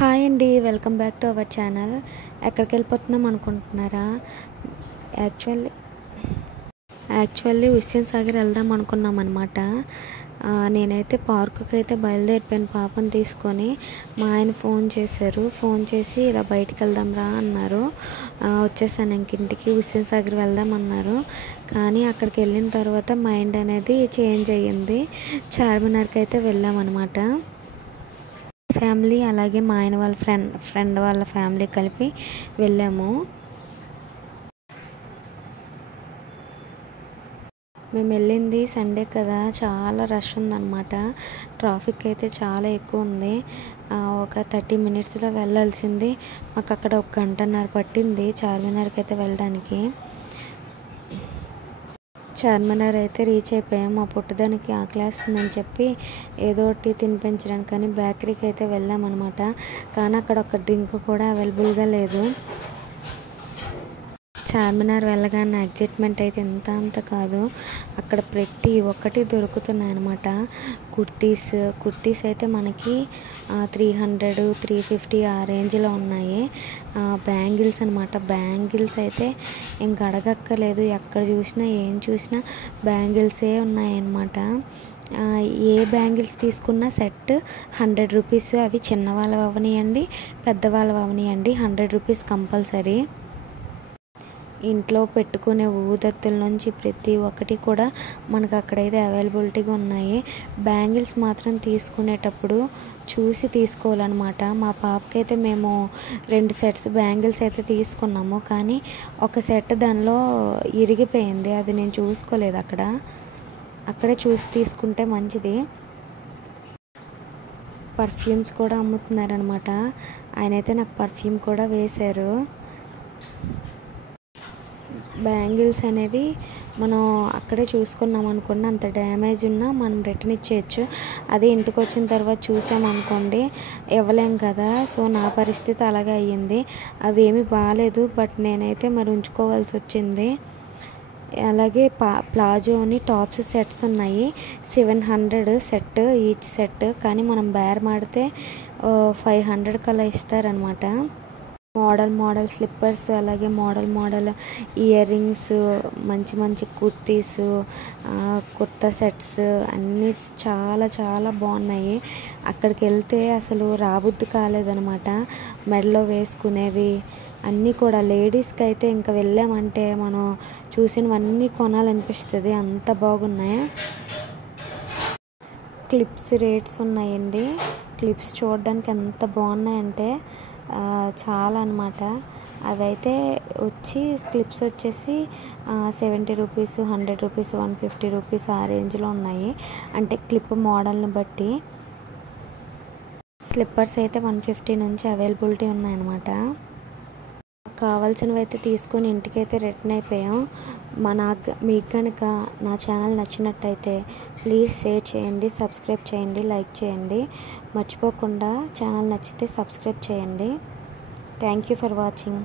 Hi అండి, welcome back to our channel. ఎక్కడికి వెళ్ళిపోతున్నాం అనుకుంటున్నారా? యాక్చువల్లీ హుస్సేన్ సాగర్ వెళ్దాం అనుకున్నాం అనమాట. నేనైతే పార్కుకి అయితే బయలుదేరిపోయాను పాపను తీసుకొని. మా ఆయన ఫోన్ చేశారు. ఫోన్ చేసి ఇలా బయటికి వెళ్దాం రా అన్నారు. వచ్చేసాను ఇంకింటికి. హుస్సేన్ సాగర్ వెళ్దాం అన్నారు. కానీ అక్కడికి వెళ్ళిన తర్వాత మైండ్ అనేది చేంజ్ అయ్యింది. చార్మినార్కి అయితే వెళ్ళామన్నమాట. ఫ్యామిలీ అలాగే మా ఆయన వాళ్ళ ఫ్రెండ్ వాళ్ళ ఫ్యామిలీ కలిపి వెళ్ళాము. మేము వెళ్ళింది సండే కదా, చాలా రష్ ఉందన్నమాట. ట్రాఫిక్ అయితే చాలా ఎక్కువ ఉంది. ఒక 30 మినిట్స్లో వెళ్ళాల్సింది మాకు అక్కడ 1 గంటన్నర పట్టింది చార్మినార్కి అయితే వెళ్ళడానికి. చార్మినార్ అయితే రీచ్ అయిపోయాం. మా పుట్టదానికి ఆకలేస్తుందని చెప్పి ఏదో ఒకటి తినిపించడానికి కానీ బేకరీకి అయితే వెళ్ళామన్నమాట. కానీ అక్కడ ఒక డ్రింక్ కూడా అవైలబుల్గా లేదు. చార్మినార్ వెళ్ళగానే ఎగ్జైట్మెంట్ అయితే అంత కాదు. అక్కడ ప్రతి ఒక్కటి దొరుకుతున్నాయి అన్నమాట. కుర్తీస్ అయితే మనకి 300, 350 ఆ రేంజ్లో ఉన్నాయి. బ్యాంగిల్స్ అనమాట. బ్యాంగిల్స్ అయితే ఇంక అడగక్కర్లేదు. ఎక్కడ చూసినా ఏం చూసినా బ్యాంగిల్సే ఉన్నాయన్నమాట. ఏ బ్యాంగిల్స్ తీసుకున్నా సెట్ 100 రూపీస్. అవి చిన్నవాళ్ళవి అవనియండి, పెద్దవాళ్ళవి అవనియండి, 100 రూపీస్ కంపల్సరీ. ఇంట్లో పెట్టుకునే ఊదత్తుల నుంచి ప్రతి ఒక్కటి కూడా మనకు అక్కడైతే అవైలబిలిటీగా ఉన్నాయి. బ్యాంగిల్స్ మాత్రం తీసుకునేటప్పుడు చూసి తీసుకోవాలన్నమాట. మా పాపకైతే మేము 2 సెట్స్ బ్యాంగిల్స్ అయితే తీసుకున్నాము. కానీ ఒక సెట్ దానిలో ఇరిగిపోయింది. అది నేను చూసుకోలేదు. అక్కడే చూసి తీసుకుంటే మంచిది. పర్ఫ్యూమ్స్ కూడా అమ్ముతున్నారనమాట. ఆయనైతే నాకు పర్ఫ్యూమ్ కూడా వేశారు. బ్యాంగిల్స్ అనేవి మనం అక్కడే చూసుకున్నాం అనుకోండి, అంత డ్యామేజ్ ఉన్నా మనం రిటర్న్ ఇచ్చేయచ్చు. అదే ఇంటికి వచ్చిన తర్వాత చూసామనుకోండి ఇవ్వలేం కదా. సో నా పరిస్థితి అలాగే అయ్యింది. అవి ఏమీ బాగాలేదు, బట్ నేనైతే మరి ఉంచుకోవాల్సి వచ్చింది. అలాగే ప్లాజోని టాప్స్ సెట్స్ ఉన్నాయి. 700 సెట్ ఈచ్ సెట్. కానీ మనం బేరం ఆడితే 500 కల్లా ఇస్తారనమాట. మోడల్ స్లిప్పర్స్, అలాగే మోడల్ ఇయర్ రింగ్స్, మంచి కుర్తీస్, కుర్తా సెట్స్ అన్నీ చాలా బాగున్నాయి. అక్కడికి వెళ్తే అసలు రాబుద్ది కాలేదనమాట. మెడలో వేసుకునేవి అన్నీ కూడా. లేడీస్కి అయితే ఇంకా వెళ్ళామంటే మనం చూసినవన్నీ కొనాలనిపిస్తుంది, అంత బాగున్నాయి. క్లిప్స్ రేట్స్ ఉన్నాయండి. క్లిప్స్ చూడడానికి ఎంత బాగున్నాయంటే చాలా అనమాట. అవైతే క్లిప్స్ వచ్చేసి 70 రూపీస్, 100 రూపీస్, 150 రూపీస్ ఆ రేంజ్లో ఉన్నాయి. అంటే క్లిప్ మోడల్ని బట్టి. స్లిప్పర్స్ అయితే 150 నుంచి అవైలబిలిటీ ఉన్నాయన్నమాట. కావాల్సినవి అయితే తీసుకొని ఇంటికైతే రిటర్న్ అయిపోయాం. మీకు కనుక నా ఛానల్ నచ్చినట్టయితే ప్లీజ్ షేర్ చేయండి, సబ్స్క్రైబ్ చేయండి, లైక్ చేయండి. మర్చిపోకుండా ఛానల్ నచ్చితే సబ్స్క్రైబ్ చేయండి. Thank you for watching.